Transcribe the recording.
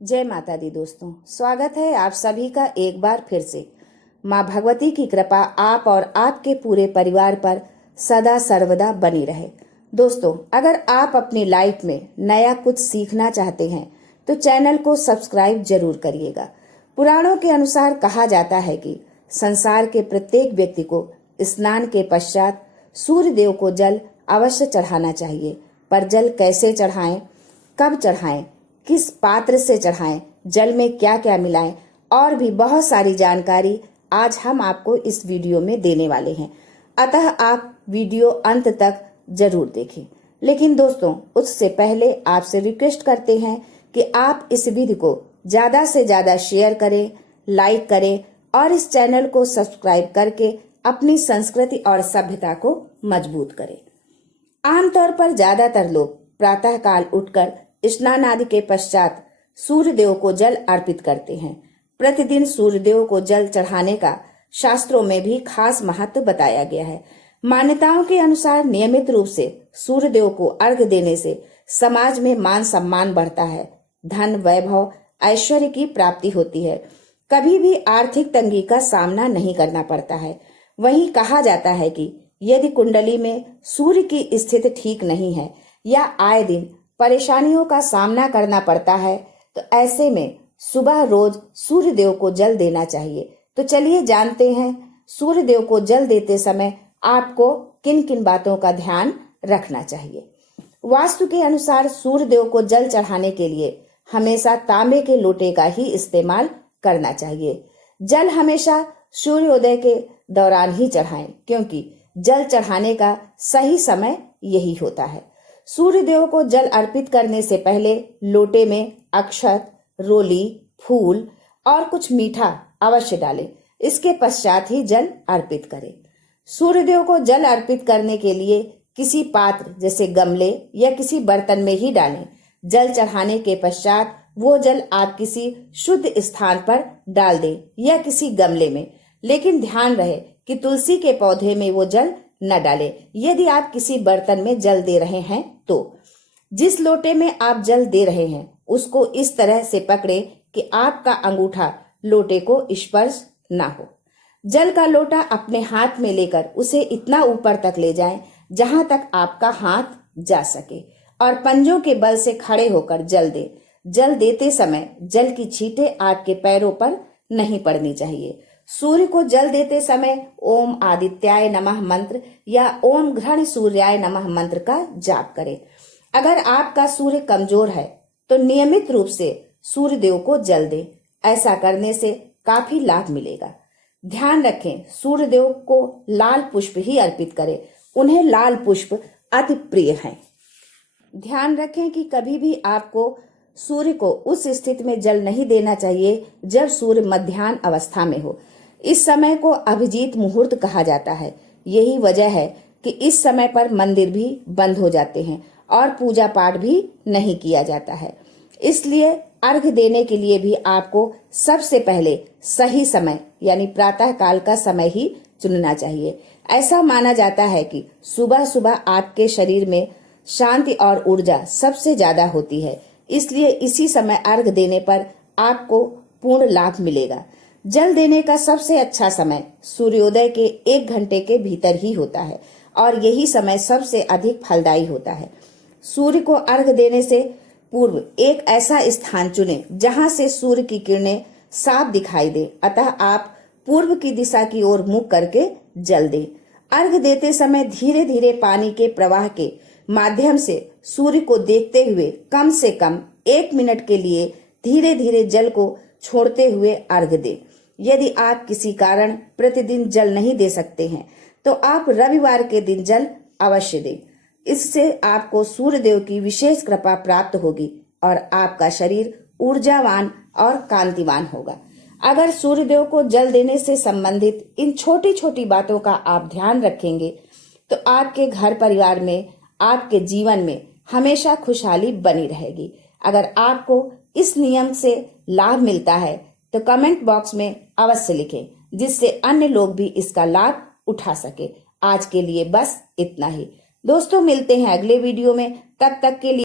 जय माता दी दोस्तों, स्वागत है आप सभी का एक बार फिर से। माँ भगवती की कृपा आप और आपके पूरे परिवार पर सदा सर्वदा बनी रहे। दोस्तों, अगर आप अपनी लाइफ में नया कुछ सीखना चाहते हैं तो चैनल को सब्सक्राइब जरूर करिएगा। पुराणों के अनुसार कहा जाता है कि संसार के प्रत्येक व्यक्ति को स्नान के पश्चात सूर्य देव को जल अवश्य चढ़ाना चाहिए। पर जल कैसे चढ़ाएं, कब चढ़ाएं, किस पात्र से चढ़ाएं, जल में क्या क्या मिलाएं और भी बहुत सारी जानकारी आज हम आपको इस वीडियो में देने वाले हैं। अतः आप वीडियो अंत तक जरूर देखें। लेकिन दोस्तों, उससे पहले आपसे रिक्वेस्ट करते हैं कि आप इस वीडियो को ज्यादा से ज्यादा शेयर करें, लाइक करें और इस चैनल को सब्सक्राइब करके अपनी संस्कृति और सभ्यता को मजबूत करें। आमतौर पर ज्यादातर लोग प्रातः काल उठकर स्नान आदि के पश्चात सूर्य देव को जल अर्पित करते हैं। प्रतिदिन सूर्य देव को जल चढ़ाने का शास्त्रों में भी खास महत्व बताया गया है। मान्यताओं के अनुसार नियमित रूप से सूर्य देव को अर्घ देने से समाज में मान सम्मान बढ़ता है, धन वैभव ऐश्वर्य की प्राप्ति होती है, कभी भी आर्थिक तंगी का सामना नहीं करना पड़ता है। वहीं कहा जाता है कि यदि कुंडली में सूर्य की स्थिति ठीक नहीं है या आए दिन परेशानियों का सामना करना पड़ता है तो ऐसे में सुबह रोज सूर्य देव को जल देना चाहिए। तो चलिए जानते हैं सूर्य देव को जल देते समय आपको किन किन बातों का ध्यान रखना चाहिए। वास्तु के अनुसार सूर्य देव को जल चढ़ाने के लिए हमेशा तांबे के लोटे का ही इस्तेमाल करना चाहिए। जल हमेशा सूर्योदय के दौरान ही चढ़ाएं, क्योंकि जल चढ़ाने का सही समय यही होता है। सूर्य देव को जल अर्पित करने से पहले लोटे में अक्षत, रोली, फूल और कुछ मीठा अवश्य डालें। इसके पश्चात ही जल अर्पित करें। सूर्य देव को जल अर्पित करने के लिए किसी पात्र जैसे गमले या किसी बर्तन में ही डालें। जल चढ़ाने के पश्चात वो जल आप किसी शुद्ध स्थान पर डाल दें या किसी गमले में, लेकिन ध्यान रहे कि तुलसी के पौधे में वो जल न डालें। यदि आप किसी बर्तन में जल दे रहे हैं तो जिस लोटे में आप जल दे रहे हैं उसको इस तरह से पकड़े कि आपका अंगूठा लोटे को स्पर्श ना हो। जल का लोटा अपने हाथ में लेकर उसे इतना ऊपर तक ले जाएं जहां तक आपका हाथ जा सके और पंजों के बल से खड़े होकर जल दें। जल देते समय जल की छींटे आपके पैरों पर नहीं पड़नी चाहिए। सूर्य को जल देते समय ओम आदित्याय नमः मंत्र या ओम घृण सूर्याय नमः मंत्र का जाप करें। अगर आपका सूर्य कमजोर है तो नियमित रूप से सूर्य देव को जल दें। ऐसा करने से काफी लाभ मिलेगा। ध्यान रखें, सूर्य देव को लाल पुष्प ही अर्पित करें। उन्हें लाल पुष्प अति प्रिय हैं। ध्यान रखें कि कभी भी आपको सूर्य को उस स्थिति में जल नहीं देना चाहिए जब सूर्य मध्याह्न अवस्था में हो। इस समय को अभिजीत मुहूर्त कहा जाता है। यही वजह है कि इस समय पर मंदिर भी बंद हो जाते हैं और पूजा पाठ भी नहीं किया जाता है। इसलिए अर्घ देने के लिए भी आपको सबसे पहले सही समय यानी प्रातः काल का समय ही चुनना चाहिए। ऐसा माना जाता है कि सुबह सुबह आपके शरीर में शांति और ऊर्जा सबसे ज्यादा होती है, इसलिए इसी समय अर्घ देने पर आपको पूर्ण लाभ मिलेगा। जल देने का सबसे अच्छा समय सूर्योदय के 1 घंटे के भीतर ही होता है और यही समय सबसे अधिक फलदायी होता है। सूर्य को अर्घ देने से पूर्व एक ऐसा स्थान चुनें जहां से सूर्य की किरणें साफ दिखाई दे। अतः आप पूर्व की दिशा की ओर मुख करके जल दें। अर्घ देते समय धीरे धीरे पानी के प्रवाह के माध्यम से सूर्य को देखते हुए कम से कम 1 मिनट के लिए धीरे धीरे जल को छोड़ते हुए अर्घ दें। यदि आप किसी कारण प्रतिदिन जल नहीं दे सकते हैं तो आप रविवार के दिन जल अवश्य दें। इससे आपको सूर्य देव की विशेष कृपा प्राप्त होगी और आपका शरीर ऊर्जावान और कांतिवान होगा। अगर सूर्य देव को जल देने से संबंधित इन छोटी छोटी बातों का आप ध्यान रखेंगे तो आपके घर परिवार में, आपके जीवन में हमेशा खुशहाली बनी रहेगी। अगर आपको इस नियम से लाभ मिलता है तो कमेंट बॉक्स में अवश्य लिखें, जिससे अन्य लोग भी इसका लाभ उठा सके। आज के लिए बस इतना ही दोस्तों, मिलते हैं अगले वीडियो में। तब तक के लिए